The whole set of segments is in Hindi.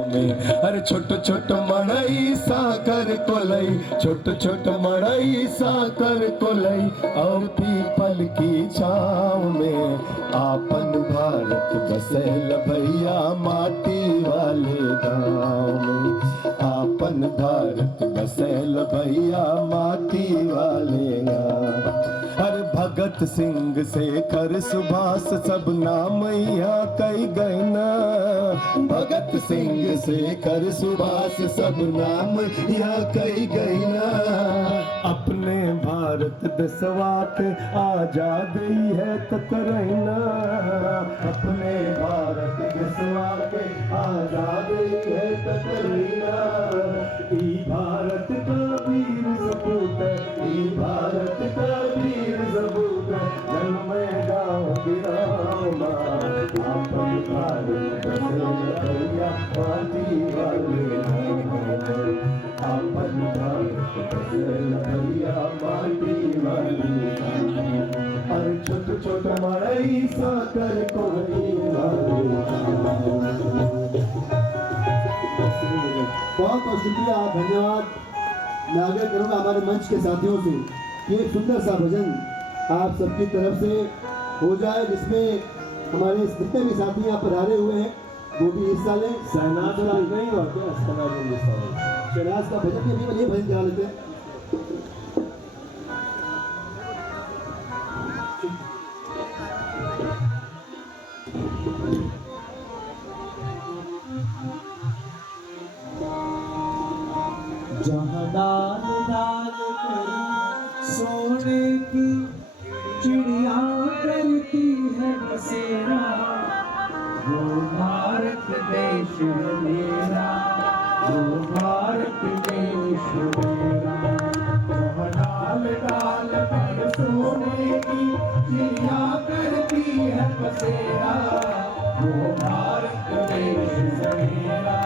अरे छोट छोट मड़ई साकर कोलई, छोट छोट मड़ई साकर कोलई, और पीपल की छाँव में आपन भारत बसेल भैया माटी वाले गाँव में। आपन भारत बसेल भैया माटी वाले गाँव। अरे भगत सिंह शेखर सुभाष सब नाम यहाँ कई गैना, भगत सिंह शेखर सुभाष सब नाम यहाँ कई गैना। अपने भारत देशवा के आजादी है तकरैना, अपने भारत देशवा के आजादी है तकरैना। ई भारत का वीर सपूत है, ई भारत का वीर सबूत है, जन्म गाँव गिरामा। आपन भारत बसेल भैया माटी वाले गाँव, आपन भारत बसेल भैया माटी वाले गाँव। अरे छोट छोट मड़ई साकर कोलई वाले गाँव। बहुत बहुत शुक्रिया, धन्यवाद। मैं आगे करूँगा हमारे मंच के साथियों से कि एक सुंदर सा भजन आप सबकी तरफ से हो जाए, जिसमें हमारे जितने भी साथी यहाँ पर हारे हुए हैं वो भी हिस्सा लें। शहनाज का नहीं हुआ क्या? शहनाज का भजन भी ये भजन गा लेते हैं। जहाँ डाल डाल कर सोने की चिड़िया करती है बसेरा, वो भारत देश है मेरा, वो भारत देश मेरा। जहाँ डाल डाल पर सोने की चिड़िया करती है बसेरा, वो भारत देश है मेरा,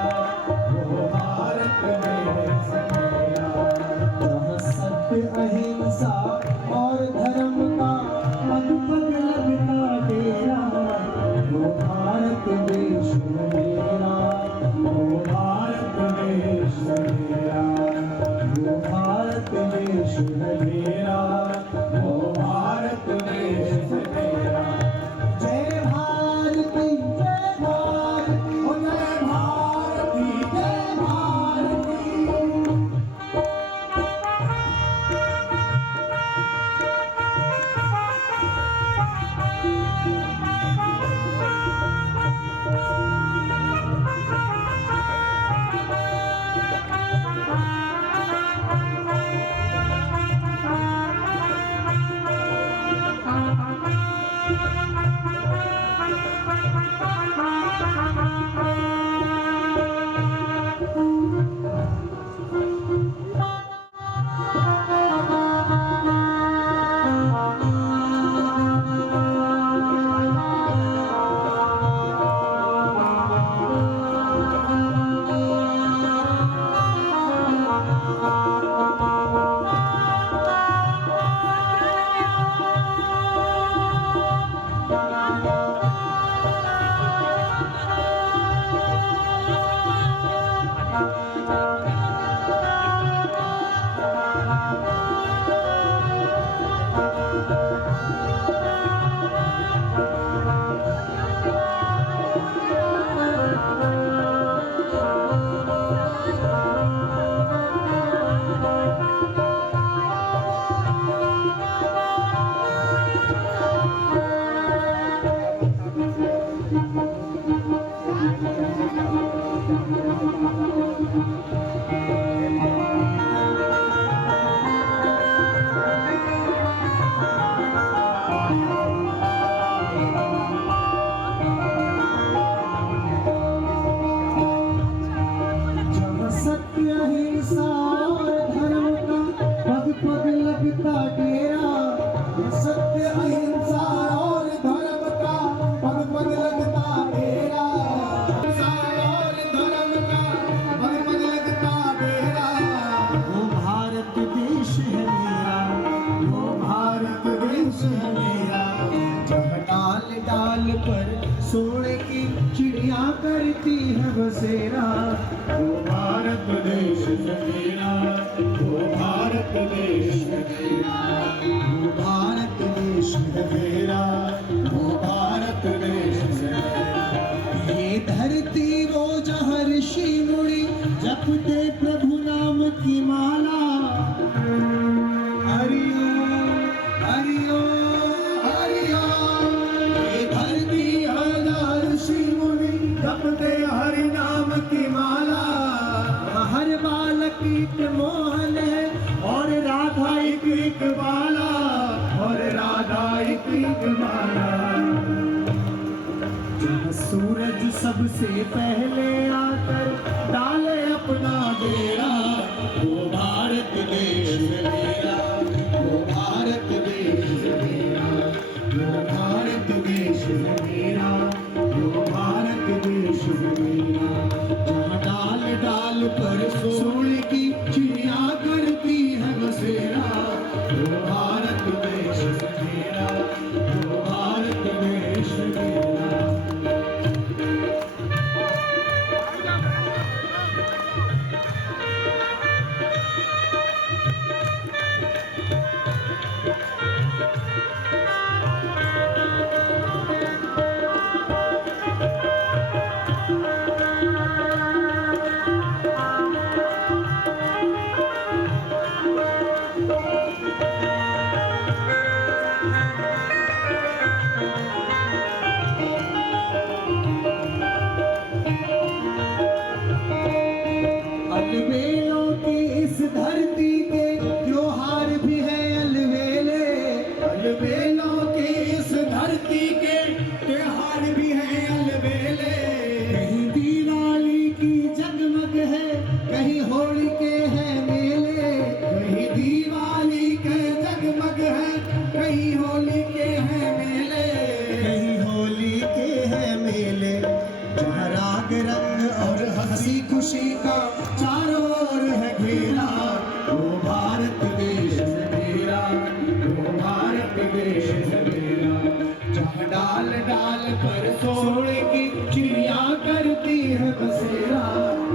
वो भारत देश मेरा। जहाँ सत्य अहिंसा और धर्म का पग पग लगता डेरा, वो भारत देश है मेरा, वो भारत देश है मेरा, वो भारत देश है मेरा, वो भारत देश है मेरा। जय भारती जय भारती, ओ जय भारती जय भारती। डाल पर सोने की चिड़िया करती है बसेरा। मेरा, वो भारत देश मेरा, वो भारत देश मेरा, वो भारत देश मेरा। ये धरती वो जहाँ ऋषि मुनि जपते प्रभु नाम की माला। हरिओ हरिओ हरिओ, ये धरती हजार ऋषि मुनि जपते हरि नाम की माला। हर बालक एक मोहन है और राधा एक बाला, और राधा एक बाला। जहाँ सूरज सबसे पहले आकर डाले अपना डेरा, वो भारत देश मेरा, वो भारत देश मेरा, वो भारत देश मेरा, वो भारत देश मेरा। जहाँ डाल डाल पर सोने की चिड़िया करती है बसेरा, वो भारत देश मेरा, वो भारत देश मेरा। अलबेलों की इस धरती के त्योहार भी है अलबेले। अलबेलों की इस धरती के त्योहार भी है अलबेले। कहीं दिवाली की जगमग है, कहीं होली के हैं मेले। कहीं दिवाली के जगमग है, कहीं होली के हैं मेले। कहीं होली के हैं मेले। जहाँ राग रंग और हंसी खुशी का चारों ओर है घेरा, वो भारत देश मेरा, वो भारत देश मेरा। जहाँ डाल डाल पर सोने की चिड़िया करती है बसेरा,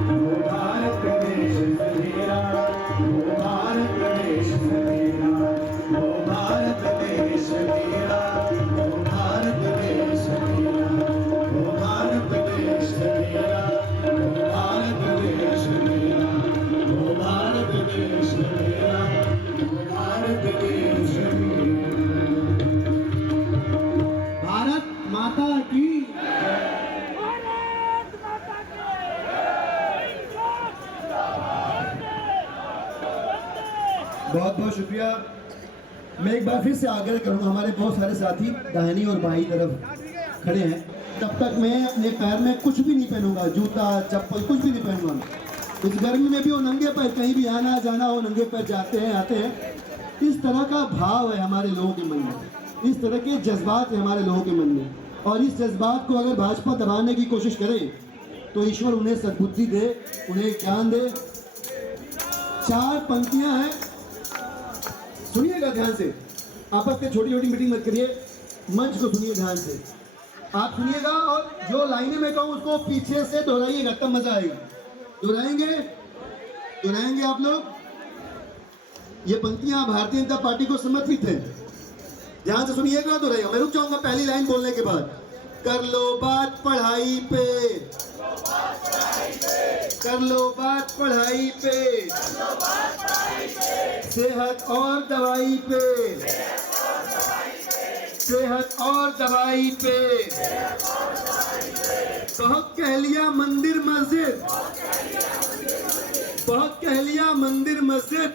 वो भारत देश मेरा, वो भारत देश मेरा, वो भारत देश मेरा, वो भारत देश मेरा, वो भारत देश मेरा, वो भारत देश मेरा, वो भारत देश मेरा, वो भारत देश मेरा। भारत माता की बहुत बहुत शुक्रिया। मैं एक बार फिर से आग्रह करूंगा, हमारे बहुत सारे साथी दाहिनी और बाईं तरफ खड़े हैं, तब तक मैं अपने पैर में कुछ भी नहीं पहनूंगा, जूता चप्पल कुछ भी नहीं पहनूंगा। इस गर्मी में भी वो नंगे पैर कहीं भी आना जाना हो, नंगे पैर जाते हैं आते हैं। इस तरह का भाव है हमारे लोगों के मन में, इस तरह के जज्बात है हमारे लोगों के मन में। और इस जज्बात को अगर भाजपा दबाने की कोशिश करे तो ईश्वर उन्हें सद्बुद्धि दे, उन्हें ज्ञान दे। 4 पंक्तियां हैं, सुनिएगा ध्यान से। आपस में छोटी छोटी मीटिंग मत करिए, मंच को सुनिए ध्यान से। आप सुनिएगा और जो लाइनें मैं कहूँ उसको पीछे से दोहराइएगा, तब मजा आएगा। दोहराएंगे आप लोग। ये पंक्तियां भारतीय जनता पार्टी को समर्पित है। ध्यान से सुनिएगा, दोहराइएगा। मैं रुक जाऊंगा पहली लाइन बोलने के बाद। कर लो बात पढ़ाई पे, कर लो बात पढ़ाई पे, सेहत और दवाई पे, सेहत और दवाई पे। बहुत कह लिया मंदिर मस्जिद, बहुत कह लिया मंदिर मस्जिद।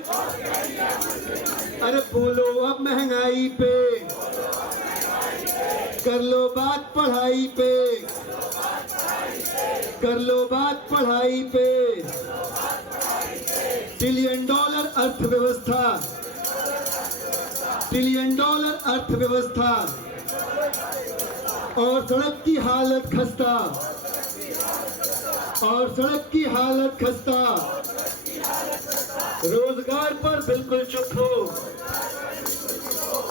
अरे बोलो अब महंगाई पे, कर लो बात पढ़ाई पे, कर लो बात पढ़ाई पे। ट्रिलियन डॉलर अर्थव्यवस्था, ट्रिलियन डॉलर अर्थव्यवस्था और सड़क की हालत खस्ता, और सड़क की हालत खस्ता। रोजगार पर बिल्कुल चुप हो,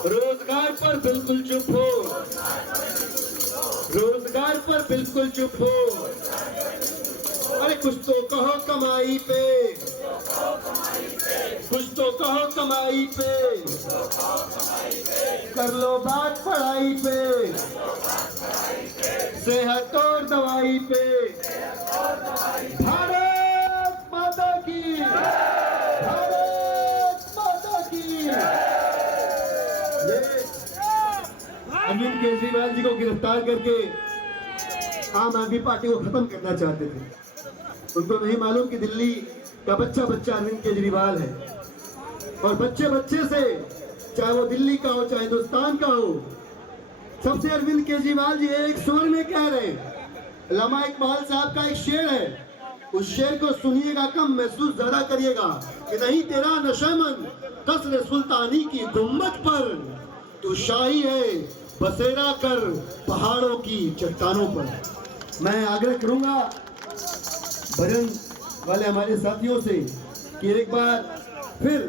रोजगार पर बिल्कुल चुप हो, रोजगार पर बिल्कुल चुप हो। अरे कुछ तो कहो कमाई पे, कुछ तो कहो कमाई पे, कर लो बात पढ़ाई पे, सेहत और दवाई पे। भारत माता की, भारत माता की। ये अरविंद केजरीवाल जी को गिरफ्तार करके आम आदमी पार्टी को खत्म करना चाहते थे। उनको नहीं मालूम कि दिल्ली का बच्चा बच्चा अरविंद केजरीवाल है, और बच्चे बच्चे से, चाहे वो दिल्ली का हो चाहे हिंदुस्तान का हो, सबसे अरविंद केजरीवाल जी एक स्वर में कह रहे हैं। अल्लामा इकबाल साहब का एक शेर है, उस शेर को सुनिएगा कम, महसूस ज्यादा करिएगा कि नहीं तेरा नशामन कसर सुल्तानी की गुम्मत पर, तू शाही है बसेरा कर पहाड़ों की चट्टानों पर। मैं आग्रह करूंगा भजन वाले हमारे साथियों से कि एक बार फिर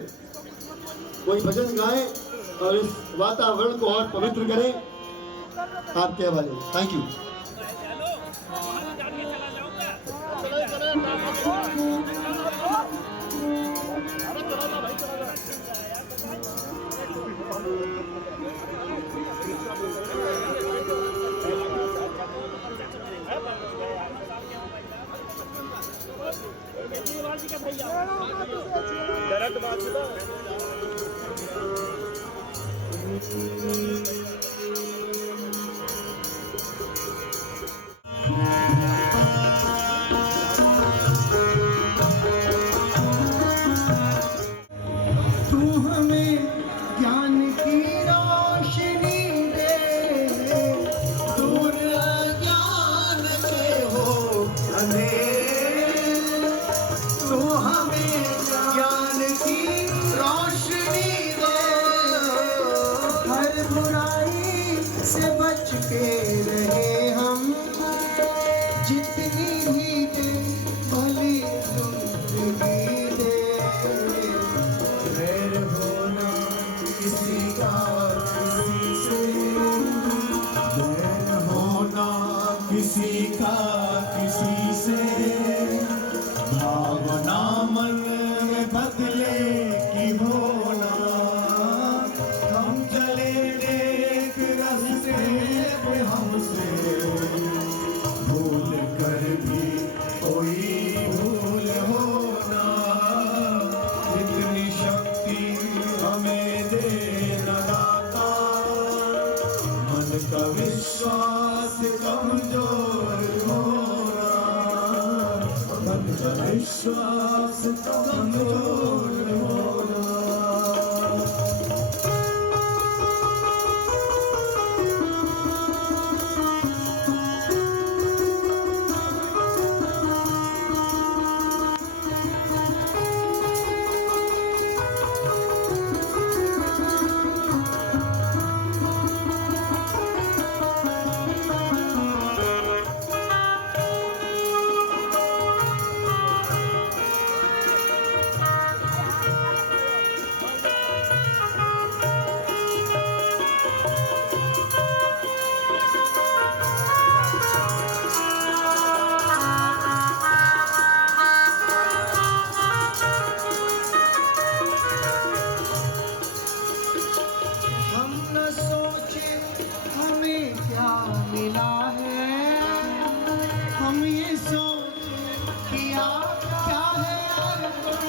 कोई भजन गाए और इस वातावरण को और पवित्र करें। आपके हवाले। Thank you. तू हमें ज्ञान की रोशनी दे, दूर अज्ञान के हो अंधेरे। तू हमें ज्ञान की रोशनी दे, हर बुराई से बच के रहे हम, जितनी भी दे भली जिंदगी दे। वैर होना किसी का किसी से, वैर होना किसी का किसी से, भावना मन में बदले की होना। हम चले एक रास्ते पे हमसे, भूल कर भी कोई भूल होना। जितनी शक्ति हमें दे न दाता, मन का विश्वास कमजोर होना, मन का विश्वास कमजोर होना। हम न सोचे हमें क्या मिला है, हम ये सोचे किया क्या है अर्पण।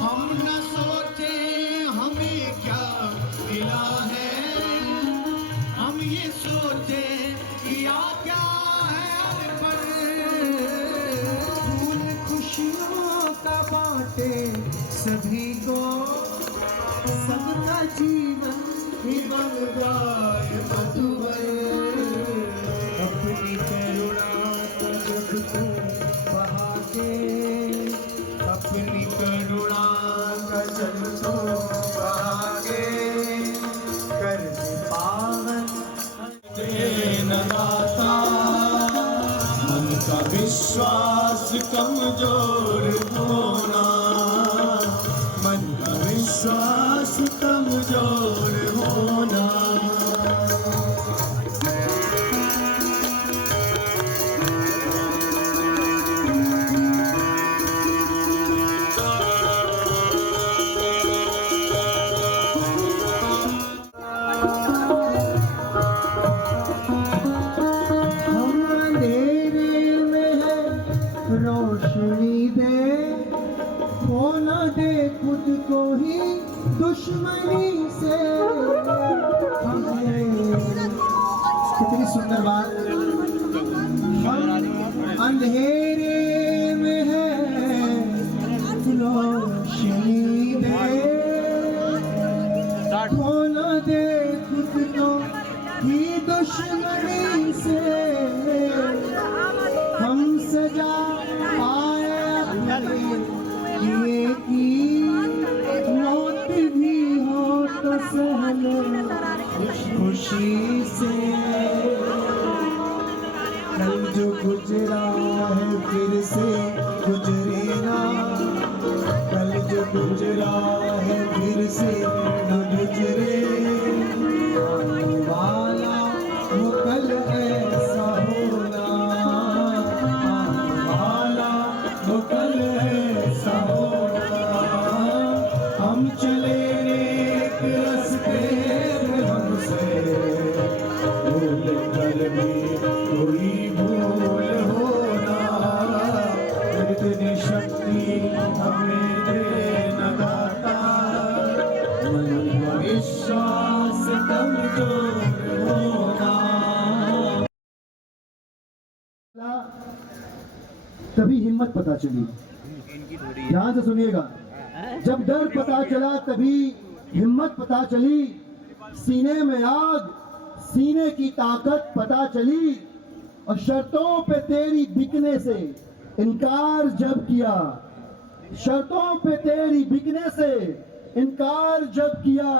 हम न सोचे हमें क्या मिला है, हम ये सोचे किया क्या है अर्पण। फूल खुशियों का बांटे सभी को, सबका जीवन ही बन जाए मधुवर। अपनी करुणा जग को बहा के, अपनी करुणा का जग को बहा के, कर दे पावन न दाता। मन का विश्वास कमजोर होना, मन का विश्वास कमजोर होना। रोशनी दे, खो न दे खुद को ही दुश्मनी से हमें। कितनी सुंदर बात। हम अंधेरे में है, रोशनी दे, खो न दे खुद को ही दुश्मनी से हम सजा पाए अपने किए की मौत भी हो तो सहलो खुशी से। कल जो गुजरा है फिर से गुजरे ना, कल जो गुजरा है फिर से न गुजरे वाला वो कल ऐसा होना, वाला वो कल ऐसा होना। हम चले एक रास्ते में हमसे भूल कर भी कोई भूल होना। इतनी शक्ति हमें दे न दाता, मन का विश्वास कमजोर होना। तभी हिम्मत पता चली। ध्यान से सुनिएगा। जब डर पता चला तभी हिम्मत पता चली, सीने में आग, सीने की ताकत पता चली। और शर्तों पे तेरी बिकने से इनकार जब किया, शर्तों पे तेरी बिकने से इनकार जब किया,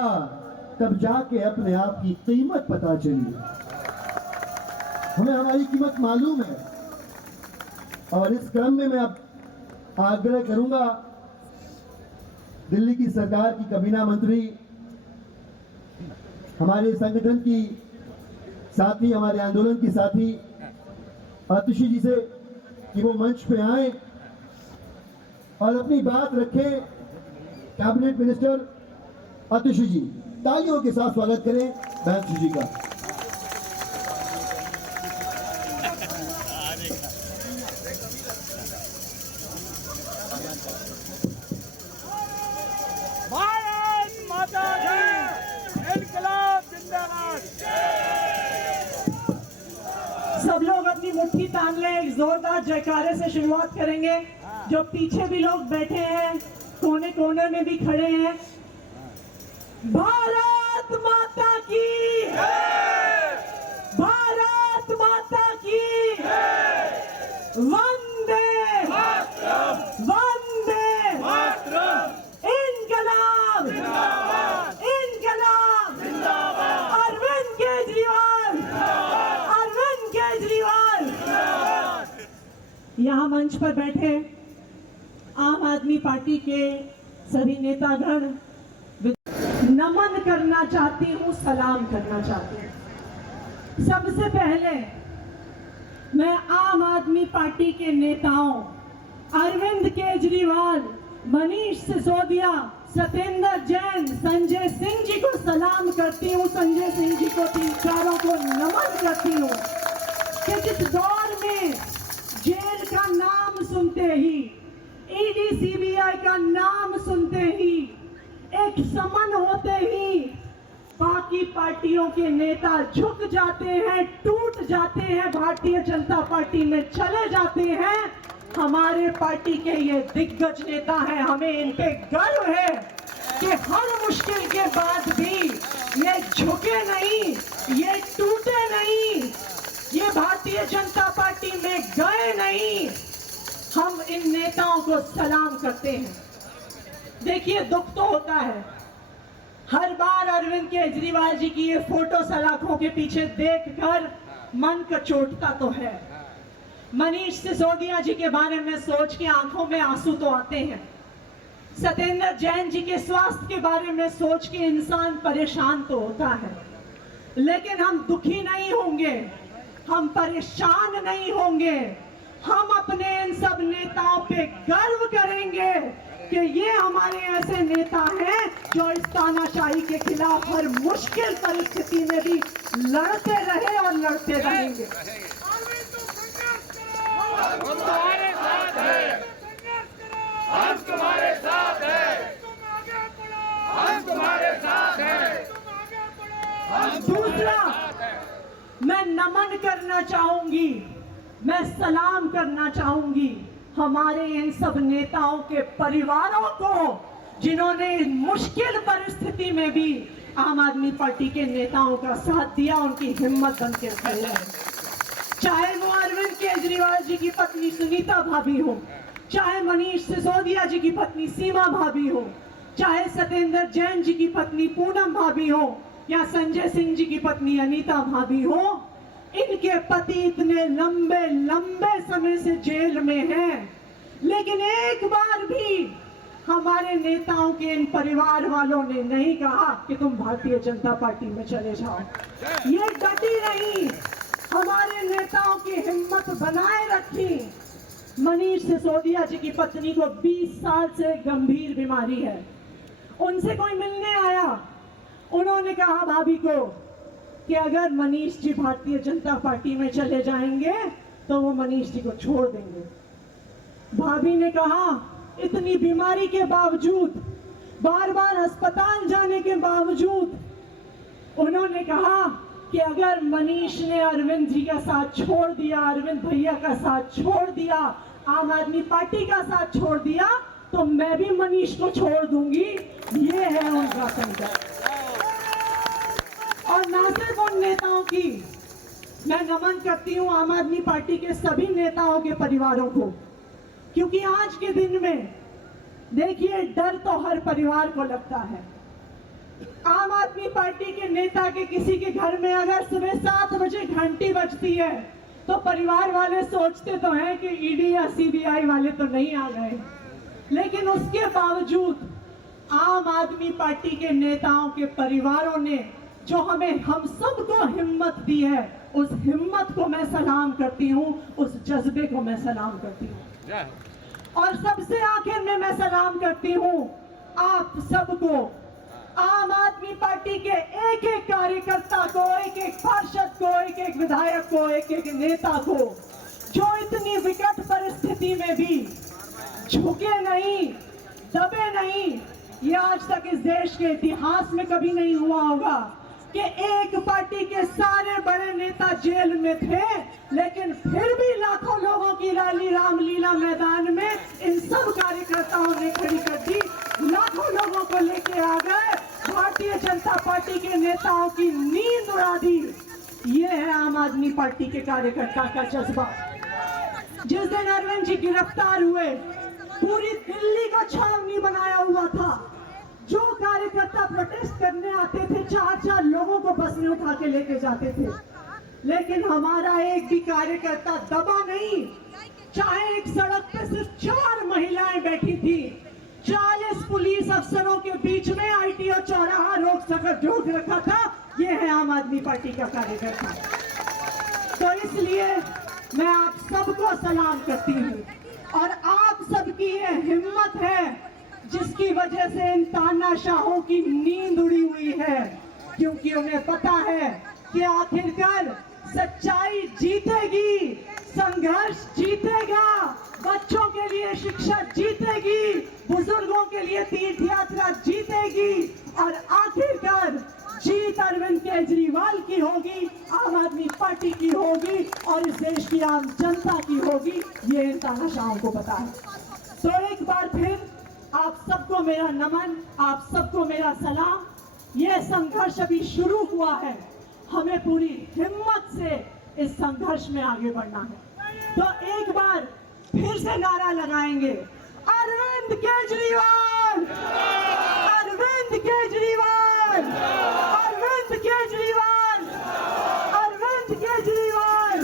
तब जाके अपने आप की कीमत पता चली। हमें हमारी कीमत मालूम है। और इस क्रम में मैं अब आग्रह करूंगा दिल्ली की सरकार की कबीना मंत्री, हमारे संगठन की साथी, हमारे आंदोलन की साथी आतिशी जी से कि वो मंच पे आए और अपनी बात रखें। कैबिनेट मिनिस्टर आतिशी जी, तालियों के साथ स्वागत करें बैंस जी का। भारत माता की इनकलाब जिंदाबाद। सब लोग अपनी मुट्ठी तान लें, एक जोरदार जयकारे से शुरुआत करेंगे। जो पीछे भी लोग बैठे हैं, कोने कोने में भी खड़े हैं, भारत माता की, भारत माता की, वंदे वंदे इनकलाब इनकलाब, अरविंद केजरीवाल, अरविंद केजरीवाल। यहाँ मंच पर बैठे आम आदमी पार्टी के सभी नेतागण, नमन करना चाहती हूँ, सलाम करना चाहती हूँ। सबसे पहले मैं आम आदमी पार्टी के नेताओं अरविंद केजरीवाल, मनीष सिसोदिया, सत्येंद्र जैन, संजय सिंह जी को सलाम करती हूँ। संजय सिंह जी को, तीन चारों को नमन करती हूँ कि जिस दौर में जेल का नाम सुनते ही, ईडी सीबीआई का नाम सुनते ही, एक समन होते ही बाकी पार्टियों के नेता झुक जाते हैं, टूट जाते हैं, भारतीय जनता पार्टी में चले जाते हैं। हमारे पार्टी के ये दिग्गज नेता हैं, हमें इन पे गर्व है कि हर मुश्किल के बाद भी ये झुके नहीं, ये टूटे नहीं, ये भारतीय जनता पार्टी में गए नहीं। हम इन नेताओं को सलाम करते हैं। देखिए, दुख तो होता है, हर बार अरविंद केजरीवाल जी की ये फोटो सलाखों के पीछे देखकर मन कचोटता तो है। मनीष सिसोदिया जी के बारे में सोच के आंखों में आंसू तो आते हैं। सत्येंद्र जैन जी के स्वास्थ्य के बारे में सोच के इंसान परेशान तो होता है, लेकिन हम दुखी नहीं होंगे, हम परेशान नहीं होंगे। हम अपने इन सब नेताओं पे गर्व करेंगे कि ये हमारे ऐसे नेता हैं जो इस तानाशाही के खिलाफ हर मुश्किल परिस्थिति में भी लड़ते रहे और लड़ते रहेंगे। हम तुम्हारे साथ चाहूंगी, मैं सलाम करना चाहूंगी हमारे इन सब नेताओं के परिवारों को, जिन्होंने मुश्किल परिस्थिति में भी आम आदमी पार्टी के नेताओं का साथ दिया, उनकी हिम्मत बन के खड़े हैं। चाहे वो अरविंद केजरीवाल जी की पत्नी सुनीता भाभी हो, चाहे मनीष सिसोदिया जी की पत्नी सीमा भाभी हो, चाहे सत्येंद्र जैन जी की पत्नी पूनम भाभी हो, या संजय सिंह जी की पत्नी अनीता भाभी हो, इनके पति इतने लंबे लंबे समय से जेल में हैं, लेकिन एक बार भी हमारे नेताओं के इन परिवार वालों ने नहीं कहा कि तुम भारतीय जनता पार्टी में चले जाओ। ये डटी नहीं, हमारे नेताओं की हिम्मत बनाए रखी। मनीष सिसोदिया जी की पत्नी को 20 साल से गंभीर बीमारी है, उनसे कोई मिलने आया, उन्होंने कहा भाभी को कि अगर मनीष जी भारतीय जनता पार्टी में चले जाएंगे तो वो मनीष जी को छोड़ देंगे। भाभी ने कहा इतनी बीमारी के बावजूद, बार बार अस्पताल जाने के बावजूद, उन्होंने कहा कि अगर मनीष ने अरविंद जी का साथ छोड़ दिया, अरविंद भैया का साथ छोड़ दिया, आम आदमी पार्टी का साथ छोड़ दिया, तो मैं भी मनीष को छोड़ दूंगी। ये है उनका संकल्प। और ना सिर्फ उन नेताओं की, मैं नमन करती हूं आम आदमी पार्टी के सभी नेताओं के परिवारों को, क्योंकि आज के दिन में देखिए डर तो हर परिवार को लगता है। आम आदमी पार्टी के नेता के किसी के घर में अगर सुबह 7 बजे घंटी बजती है तो परिवार वाले सोचते तो हैं कि ईडी या सीबीआई वाले तो नहीं आ गए, लेकिन उसके बावजूद आम आदमी पार्टी के नेताओं के परिवारों ने जो हमें हम सबको हिम्मत दी है, उस हिम्मत को मैं सलाम करती हूँ, उस जज्बे को मैं सलाम करती हूँ। और सबसे आखिर में मैं सलाम करती हूँ आप सबको, आम आदमी पार्टी के एक एक कार्यकर्ता को, एक एक पार्षद को, एक एक विधायक को, एक एक नेता को, जो इतनी विकट परिस्थिति में भी झुके नहीं, दबे नहीं। ये आज तक इस देश के इतिहास में कभी नहीं हुआ होगा कि एक पार्टी के सारे बड़े नेता जेल में थे, लेकिन फिर भी लाखों लोगों की रैली रामलीला मैदान में इन सब कार्यकर्ताओं ने खड़ी कर दी, लाखों लोगों को लेके आ गए, भारतीय जनता पार्टी के नेताओं की नींद उड़ा दी। ये है आम आदमी पार्टी के कार्यकर्ता का जज्बा। जिस दिन अरविंद जी गिरफ्तार हुए, पूरी दिल्ली को छावनी बनाया हुआ था। जो कार्यकर्ता प्रोटेस्ट करने आते थे, 4-4 लोगों को बस में उठा के लेके जाते थे, लेकिन हमारा एक भी कार्यकर्ता दबा नहीं। चाहे एक सड़क पे सिर्फ 4 महिलाएं बैठी थी, 40 पुलिस अफसरों के बीच में आईटीओ चौराहा रोक रखा था। ये है आम आदमी पार्टी का कार्यकर्ता। तो इसलिए मैं आप सबको सलाम करती हूँ, और आप सबकी ये हिम्मत है जिसकी वजह से इन तानाशाहों की नींद उड़ी हुई है, क्योंकि उन्हें पता है कि आखिरकार सच्चाई जीतेगी, संघर्ष जीतेगा, बच्चों के लिए शिक्षा जीतेगी, बुजुर्गों के लिए तीर्थ यात्रा जीतेगी, और आखिरकार जीत अरविंद केजरीवाल की होगी, आम आदमी पार्टी की होगी, और इस देश की आम जनता की होगी। ये इन तानाशाहों को पता है। तो एक बार फिर आप सबको मेरा नमन, आप सबको मेरा सलाम। ये संघर्ष अभी शुरू हुआ है, हमें पूरी हिम्मत से इस संघर्ष में आगे बढ़ना है। तो एक बार फिर से नारा लगाएंगे, अरविंद केजरीवाल, अरविंद केजरीवाल, अरविंद केजरीवाल, अरविंद केजरीवाल।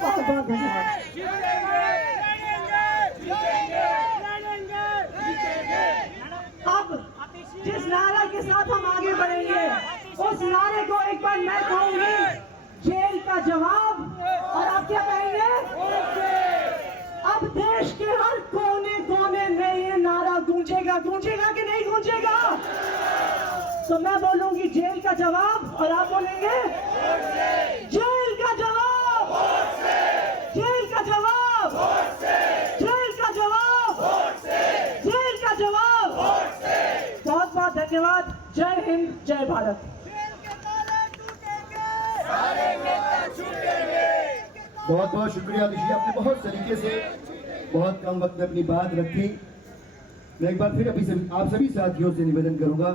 बहुत बहुत धन्यवाद। अब जिस नारे के साथ हम आगे बढ़ेंगे, उस नारे को एक बार मैं कहूंगी, जेल का जवाब, और आप क्या कहेंगे? अब देश के हर कोने कोने में ये नारा गूंजेगा, गूंजेगा कि नहीं गूंजेगा? तो मैं बोलूंगी जेल का जवाब, और आप बोलेंगे जेल का जवाब, जेल का जवाब, जेल का जवाब, जेल का जवाब। बहुत बहुत धन्यवाद। जय हिंद, जय भारत। सारे नेता छूटेंगे। बहुत बहुत शुक्रिया अतिश जी, आपने बहुत तरीके से बहुत कम वक्त में अपनी बात रखी। मैं एक बार फिर आप सभी साथियों से निवेदन करूंगा